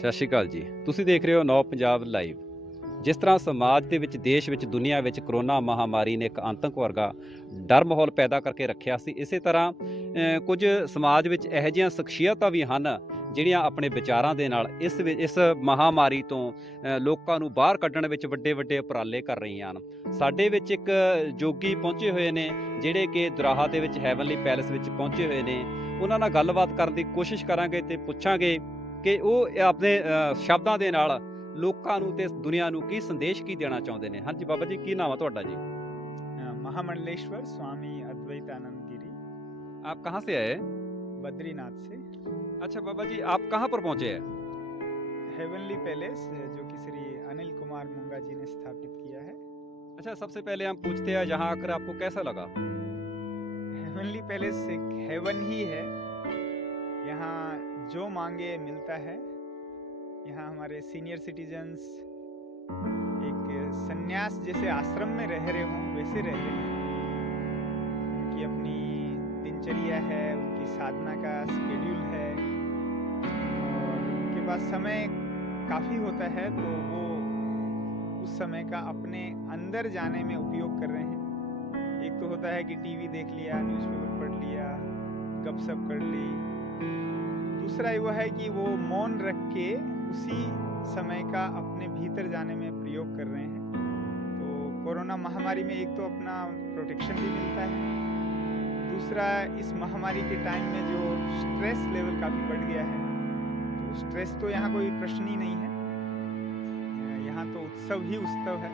ਸਤਿ ਸ਼੍ਰੀ ਅਕਾਲ ਜੀ। ਤੁਸੀਂ ਦੇਖ ਰਹੇ ਹੋ ਨੌ ਪੰਜਾਬ ਲਾਈਵ। ਜਿਸ ਤਰ੍ਹਾਂ ਸਮਾਜ ਦੇ ਵਿੱਚ, ਦੇਸ਼ ਵਿੱਚ, ਦੁਨੀਆ ਵਿੱਚ ਕਰੋਨਾ ਮਹਾਮਾਰੀ ਨੇ ਇੱਕ ਆਤੰਕ ਵਰਗਾ ਡਰ ਮਾਹੌਲ ਪੈਦਾ ਕਰਕੇ ਰੱਖਿਆ ਸੀ, ਇਸੇ ਤਰ੍ਹਾਂ ਕੁਝ ਸਮਾਜ ਵਿੱਚ ਇਹੋ ਜਿਹੀਆਂ ਸ਼ਖਸੀਅਤਾਂ ਵੀ ਹਨ ਜਿਹੜੀਆਂ ਆਪਣੇ ਵਿਚਾਰਾਂ ਦੇ ਨਾਲ ਇਸ ਮਹਾਮਾਰੀ ਤੋਂ ਲੋਕਾਂ ਨੂੰ ਬਾਹਰ ਕੱਢਣ ਵਿੱਚ ਵੱਡੇ ਵੱਡੇ ਉਪਰਾਲੇ ਕਰ ਰਹੀਆਂ ਹਨ। ਸਾਡੇ ਵਿੱਚ ਇੱਕ ਜੋਗੀ ਪਹੁੰਚੇ ਹੋਏ ਨੇ ਜਿਹੜੇ ਕਿ ਦੁਰਾਹਾ ਦੇ ਵਿੱਚ ਹੈਵਨਲੀ ਪੈਲੇਸ ਵਿੱਚ ਪਹੁੰਚੇ ਹੋਏ ਨੇ। ਉਹਨਾਂ ਨਾਲ ਗੱਲਬਾਤ ਕਰਨ ਦੀ ਕੋਸ਼ਿਸ਼ ਕਰਾਂਗੇ ਤੇ ਪੁੱਛਾਂਗੇ ਕਿ ਉਹ ਆਪਣੇ ਸ਼ਬਦਾਂ ਦੇ ਨਾਲ ਲੋਕਾਂ ਨੂੰ ਤੇ ਦੁਨੀਆ ਨੂੰ ਕੀ ਸੰਦੇਸ਼ ਕੀ ਦੇਣਾ ਚਾਹੁੰਦੇ ਨੇ। ਹਾਂਜੀ ਬਾਬਾ ਜੀ, ਕੀ ਨਾਮ ਹੈ ਤੁਹਾਡਾ जी? महामंडलेश्वर स्वामी अद्वैतानंद गिरी, आप कहाँ से आए? बद्रीनाथ से। अच्छा बाबा जी, आप कहाँ पर पहुँचे हैं? हेवनली पैलेस जो कि श्री अनिल कुमार मुंगा जी ने स्थापित किया है। अच्छा, सबसे पहले हम पूछते हैं, यहाँ आकर आपको कैसा लगा? हेवनली पैलेस एक हेवन ही है। यहाँ जो मांगे मिलता है। यहाँ हमारे सीनियर सिटीजन्स एक सन्यास जैसे आश्रम में रह रहे हों वैसे रह रहे हैं। उनकी अपनी दिनचर्या है, उनकी साधना का शेड्यूल है और उनके पास समय काफ़ी होता है, तो वो उस समय का अपने अंदर जाने में उपयोग कर रहे हैं। एक तो होता है कि टीवी देख लिया, न्यूज़पेपर पढ़ लिया, गपशप कर ली। दूसरा वो है कि वो मौन रख के उसी समय का अपने भीतर जाने में प्रयोग कर रहे हैं। तो कोरोना महामारी में एक तो अपना प्रोटेक्शन भी मिलता है, दूसरा इस महामारी के टाइम में जो स्ट्रेस लेवल काफ़ी बढ़ गया है, तो स्ट्रेस तो यहाँ कोई प्रश्न ही नहीं है। यहाँ तो उत्सव ही उत्सव है।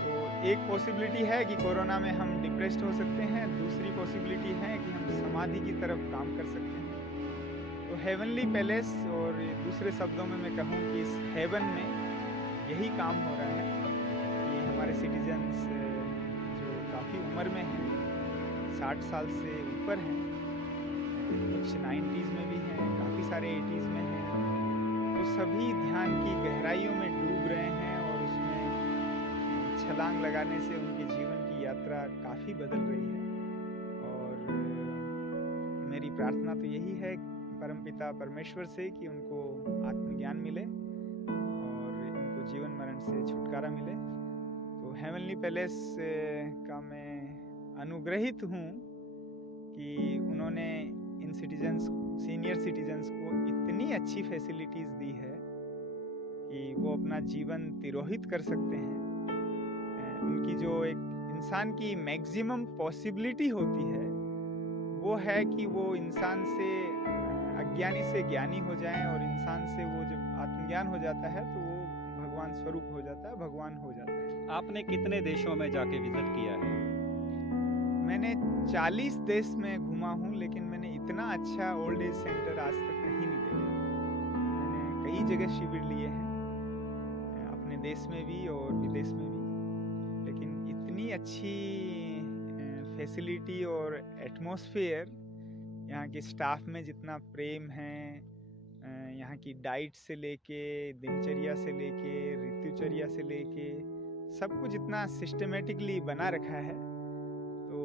तो एक पॉसिबिलिटी है कि कोरोना में हम डिप्रेस्ड हो सकते हैं, दूसरी पॉसिबिलिटी है कि हम समाधि की तरफ काम कर सकते हैं। तो हेवनली पैलेस, और दूसरे शब्दों में मैं कहूँ कि इस हेवन में यही काम हो रहा है कि हमारे सिटीजन्स जो काफ़ी उम्र में हैं, 60 साल से ऊपर हैं, कुछ 90s में भी हैं, काफ़ी सारे 80s में हैं, वो सभी ध्यान की गहराइयों में डूब रहे हैं और उसमें छलांग लगाने से उनके जीवन की यात्रा काफ़ी बदल रही है। और मेरी प्रार्थना तो यही है परमपिता परमेश्वर से कि उनको आत्मज्ञान मिले और इनको जीवन मरण से छुटकारा मिले। तो हेवनली पैलेस का मैं अनुग्रहित हूँ कि उन्होंने इन सीनियर सिटीजन्स को इतनी अच्छी फैसिलिटीज़ दी है कि वो अपना जीवन तिरोहित कर सकते हैं। उनकी जो एक इंसान की मैक्सिमम पॉसिबिलिटी होती है वो है कि वो इंसान से अज्ञानी से ज्ञानी हो जाएं, और इंसान से वो जब आत्मज्ञान हो जाता है तो वो भगवान स्वरूप हो जाता है, भगवान हो जाता है। आपने कितने देशों में जाके विजिट किया है? मैंने 40 देश में घूमा हूँ, लेकिन मैंने इतना अच्छा ओल्ड एज सेंटर आज तक कहीं नहीं देखा। मैंने कई जगह शिविर लिए हैं, अपने देश में भी और विदेश में भी, लेकिन इतनी अच्छी फैसिलिटी और एटमॉस्फेयर, यहाँ के स्टाफ में जितना प्रेम है, यहाँ की डाइट से लेके, दिनचर्या से लेके, ऋतुचर्या से लेके, सब कुछ इतना सिस्टमेटिकली बना रखा है। तो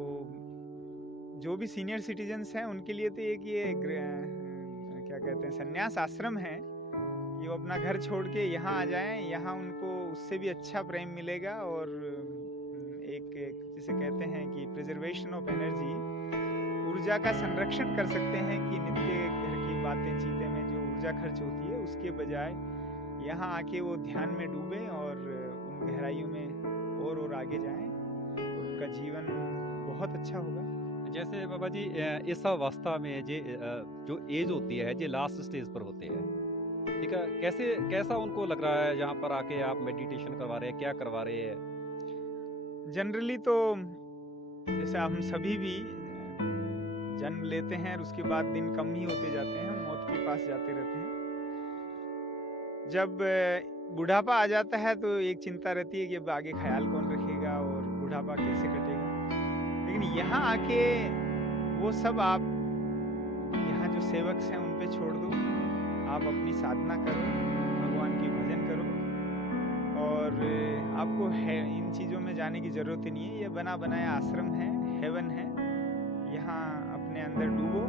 जो भी सीनियर सिटीजन्स हैं उनके लिए तो एक ये क्या कहते हैं, संन्यास आश्रम है कि वो अपना घर छोड़ के यहाँ आ जाएं। यहाँ उनको उससे भी अच्छा प्रेम मिलेगा और एक जिसे कहते हैं कि प्रिजर्वेशन ऑफ एनर्जी, ऊर्जा का संरक्षण कर सकते हैं कि नित्य घर की बातें चीते में जो ऊर्जा खर्च होती है उसके बजाय यहाँ आके वो ध्यान में डूबे और उन गहराइयों में और आगे जाएं, और उनका जीवन बहुत अच्छा होगा। जैसे बाबा जी, इस अवस्था में जो एज होती है, जो लास्ट स्टेज पर होते हैं, ठीक है, कैसा उनको लग रहा है यहाँ पर आके? आप मेडिटेशन करवा रहे हैं, क्या करवा रहे हैं? जनरली तो जैसे हम सभी भी जन्म लेते हैं और उसके बाद दिन कम ही होते जाते हैं, मौत के पास जाते रहते हैं। जब बुढ़ापा आ जाता है तो एक चिंता रहती है कि अब आगे ख्याल कौन रखेगा और बुढ़ापा कैसे कटेगा। लेकिन यहाँ आके वो सब आप यहाँ जो सेवक हैं उन पे छोड़ दो, आप अपनी साधना करो, भगवान की भजन करो, और आपको इन चीज़ों में जाने की ज़रूरत ही नहीं है। ये बना बनाया आश्रम है, हेवन है, यहाँ अपने अंदर डूबो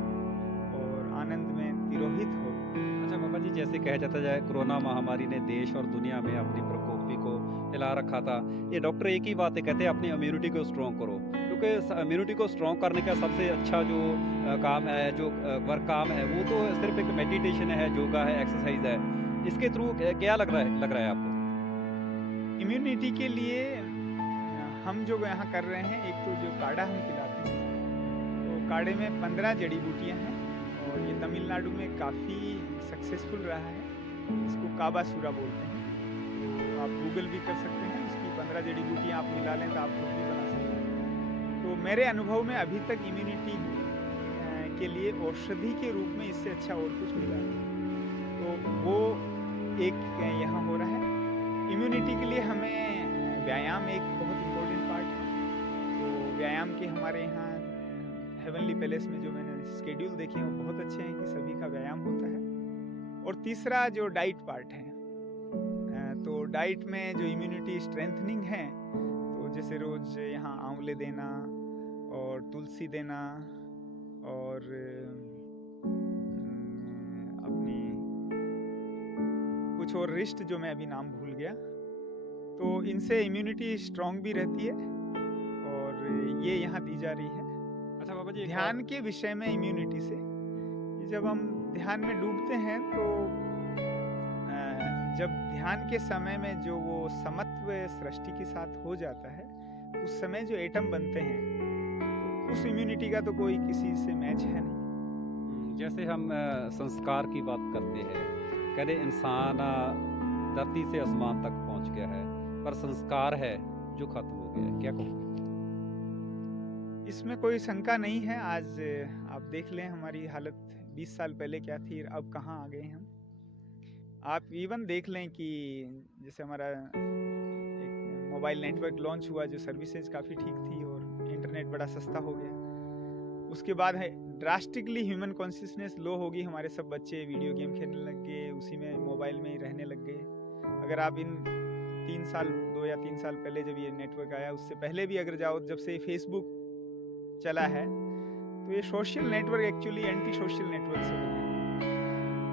और आनंद में तिरोहित हो। अच्छा बाबा जी, जैसे कहा जाता है कोरोना महामारी ने देश और दुनिया में अपनी प्रकोपी को हिला रखा था। ये डॉक्टर एक ही बात है कहते हैं, अपनी इम्यूनिटी को स्ट्रॉन्ग करो, क्योंकि इम्यूनिटी को स्ट्रॉन्ग करने का सबसे अच्छा जो काम है, जो वर्क काम है, वो तो सिर्फ एक मेडिटेशन है, योगा है, एक्सरसाइज है। इसके थ्रू क्या लग रहा है आपको? इम्यूनिटी के लिए हम जो यहाँ कर रहे हैं, एक तो जो काढ़ा हम पिलाते हैं, तो काढ़े में 15 जड़ी बूटियाँ हैं और ये तमिलनाडु में काफ़ी सक्सेसफुल रहा है। इसको काबा सूरा बोलते हैं। तो आप गूगल भी कर सकते हैं, उसकी 15 जड़ी बूटियाँ आप मिला लें तो आप खुद भी बना सकते हैं। तो मेरे अनुभव में अभी तक इम्यूनिटी के लिए औषधि के रूप में इससे अच्छा और कुछ मिला नहीं। तो वो एक यहाँ हो रहा है। इम्यूनिटी के लिए हमें व्यायाम एक बहुत इम्पोर्टेंट पार्ट है। तो व्यायाम के हमारे यहाँ हेवनली पैलेस में जो मैंने स्केड्यूल देखे हैं वो बहुत अच्छे हैं कि सभी का व्यायाम होता है। और तीसरा जो डाइट पार्ट है, तो डाइट में जो इम्यूनिटी स्ट्रेंथनिंग है, तो जैसे रोज यहाँ आंवले देना और तुलसी देना और अपनी कुछ और रिस्ट जो मैं अभी नाम भूल गया, तो इनसे इम्यूनिटी स्ट्रांग भी रहती है और ये यहाँ दी जा रही है। अच्छा बाबा जी, ध्यान के विषय में इम्यूनिटी से, जब हम ध्यान में डूबते हैं तो जब ध्यान के समय में जो वो समत्व सृष्टि के साथ हो जाता है, उस समय जो एटम बनते हैं, तो उस इम्यूनिटी का तो कोई किसी से मैच है नहीं। जैसे हम संस्कार की बात करते हैं, कहते इंसान धरती से आसमान तक पहुंच गया है, पर संस्कार है जो खत्म हो गया है, क्या कहोगे? इसमें कोई शंका नहीं है। आज आप देख लें हमारी हालत 20 साल पहले क्या थी, अब कहाँ आ गए हम। आप इवन देख लें कि जैसे हमारा एक मोबाइल नेटवर्क लॉन्च हुआ, जो सर्विसेज काफ़ी ठीक थी और इंटरनेट बड़ा सस्ता हो गया। उसके बाद है ड्रास्टिकली ह्यूमन कॉन्शियसनेस लो होगी, हमारे सब बच्चे वीडियो गेम खेलने लग गए, उसी में मोबाइल में ही रहने लग गए। अगर आप इन 2 या 3 साल पहले जब ये नेटवर्क आया, उससे पहले भी अगर जाओ, जब से फेसबुक चला है, तो ये social network actually anti social network से बना है।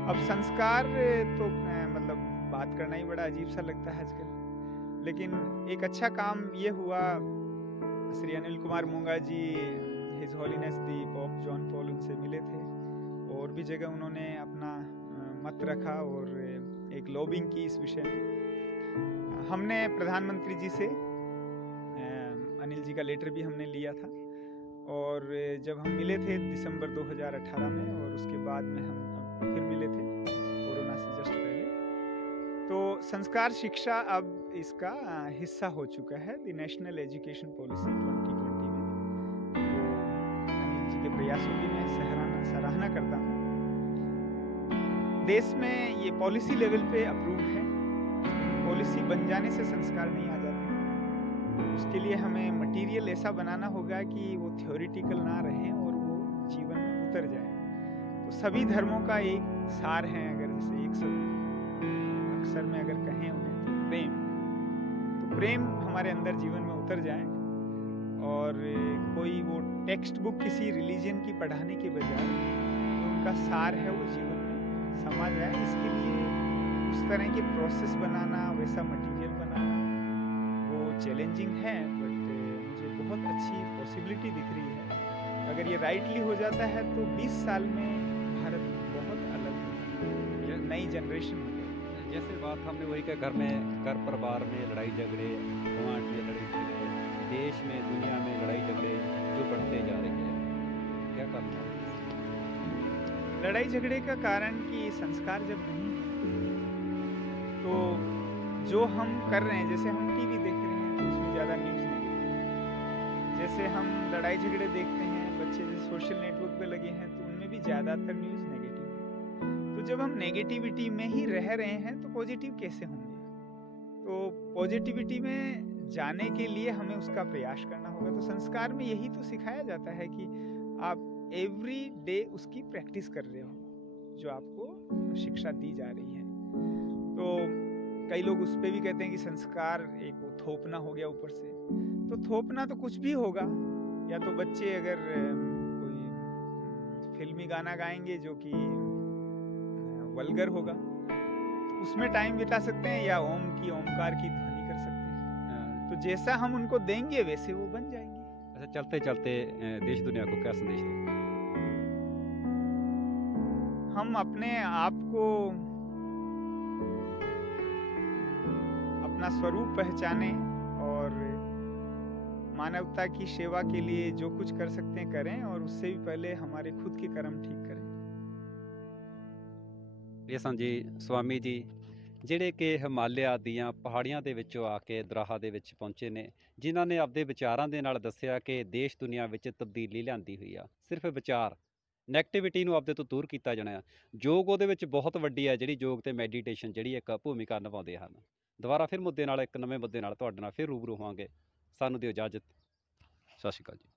अब संस्कार तो मतलब बात करना ही बड़ा अजीब सा लगता है आजकल, लेकिन एक अच्छा काम ये हुआ, श्री अनिल कुमार मूंगा जी, हिज हॉलीनेस दी पॉप जॉन पॉल, उनसे मिले थे और भी जगह उन्होंने अपना मत रखा और एक लॉबिंग की इस विषय में। हमने प्रधानमंत्री जी से अनिल जी का लेटर भी हमने लिया था और जब हम मिले थे दिसंबर 2018 में, और उसके बाद में हम फिर मिले थे कोरोना से जस्ट पहले। तो संस्कार शिक्षा अब इसका हिस्सा हो चुका है द नेशनल एजुकेशन पॉलिसी 2020 में। तो अनिल जी के प्रयासों की मैं सराहना करता हूँ। देश में ये पॉलिसी लेवल पे अप्रूव है। पॉलिसी बन जाने से संस्कार नहीं आ जाते। उसके लिए हमें मटेरियल ऐसा बनाना होगा कि वो थ्योरेटिकल ना रहे और वो जीवन में उतर जाए। तो सभी धर्मों का एक सार है, अगर जैसे एक अक्षर में अगर कहें उन्हें, तो प्रेम। तो प्रेम हमारे अंदर जीवन में उतर जाए और कोई वो टेक्स्ट बुक किसी रिलीजन की पढ़ाने के बजाय जो उनका सार है वो जीवन में समा जाए। इसके लिए उस तरह के प्रोसेस बनाना, वैसा मटेरियल बनाना वो चैलेंजिंग है, बट मुझे बहुत अच्छी पॉसिबिलिटी दिख रही है। अगर ये राइटली हो जाता है तो 20 साल में भारत बहुत अलग होगा, नई जनरेशन होगी। जैसे बात हमने वही का घर परिवार में लड़ाई झगड़े, समाज में लड़ाई झगड़े, देश में दुनिया में लड़ाई झगड़े जो बढ़ते जा रहे हैं, क्या करना है? लड़ाई झगड़े का कारण कि संस्कार जब नहीं है, तो जो हम कर रहे हैं, जैसे हम टीवी देख रहे हैं तो उसमें ज़्यादा न्यूज़ नेगेटिव, जैसे हम लड़ाई झगड़े देखते हैं, बच्चे जैसे सोशल नेटवर्क पे लगे हैं तो उनमें भी ज़्यादातर न्यूज़ नेगेटिव है। तो जब हम नेगेटिविटी में ही रह रहे हैं तो पॉजिटिव कैसे होंगे? तो पॉजिटिविटी में जाने के लिए हमें उसका प्रयास करना होगा। तो संस्कार में यही तो सिखाया जाता है कि आप एवरी डे उसकी प्रैक्टिस कर रहे हो, जो आपको शिक्षा दी जा रही है। तो कई लोग उस पर भी कहते हैं कि संस्कार एक वो थोपना हो गया ऊपर से। तो थोपना तो कुछ भी होगा, या तो बच्चे अगर कोई फिल्मी गाना गाएंगे जो कि वल्गर होगा, उसमें टाइम बिता सकते हैं, या ओम की ओमकार की ध्वनि कर सकते हैं। तो जैसा हम उनको देंगे वैसे वो बन जाएंगे। अच्छा, चलते चलते देश दुनिया को क्या संदेश दो? हम अपने आप को अपना स्वरूप पहचाने और मानवता की सेवा के लिए जो कुछ कर सकते हैं करें, और उससे भी पहले हमारे खुद के कर्म ठीक करें। ਇਹ ਸਨ ਜੀ ਸਵਾਮੀ ਜੀ, ਜਿਹੜੇ ਕਿ ਹਿਮਾਲਿਆ ਦੀਆਂ ਪਹਾੜੀਆਂ ਦੇ ਵਿੱਚੋਂ ਆ ਕੇ ਦਰਾਹਾ ਦੇ ਵਿੱਚ ਪਹੁੰਚੇ ਨੇ, ਜਿਨ੍ਹਾਂ ਨੇ ਆਪਦੇ ਵਿਚਾਰਾਂ ਦੇ ਨਾਲ ਦੱਸਿਆ ਕਿ ਦੇਸ਼ ਦੁਨੀਆ ਵਿੱਚ ਤਬਦੀਲੀ ਲਿਆਂਦੀ ਹੋਈ ਆ। ਸਿਰਫ ਵਿਚਾਰ, ਨੈਗੇਟਿਵਿਟੀ ਨੂੰ ਆਪਦੇ ਤੋਂ ਦੂਰ ਕੀਤਾ ਜਾਣਾ ਆ। ਯੋਗ ਉਹਦੇ ਵਿੱਚ ਬਹੁਤ ਵੱਡੀ ਹੈ, ਜਿਹੜੀ ਯੋਗ ਤੇ ਮੈਡੀਟੇਸ਼ਨ ਜਿਹੜੀ ਇੱਕ ਭੂਮਿਕਾ ਨਿਭਾਉਂਦੇ ਹਨ। ਦੁਬਾਰਾ ਫਿਰ ਮੁੱਦੇ ਨਾਲ, ਇੱਕ ਨਵੇਂ ਮੁੱਦੇ ਨਾਲ ਤੁਹਾਡੇ ਨਾਲ ਫਿਰ ਰੂਬਰੂ ਹੋਵਾਂਗੇ। ਸਾਨੂੰ ਦਿਓ ਇਜਾਜ਼ਤ। ਸਤਿ ਸ਼੍ਰੀ ਅਕਾਲ ਜੀ।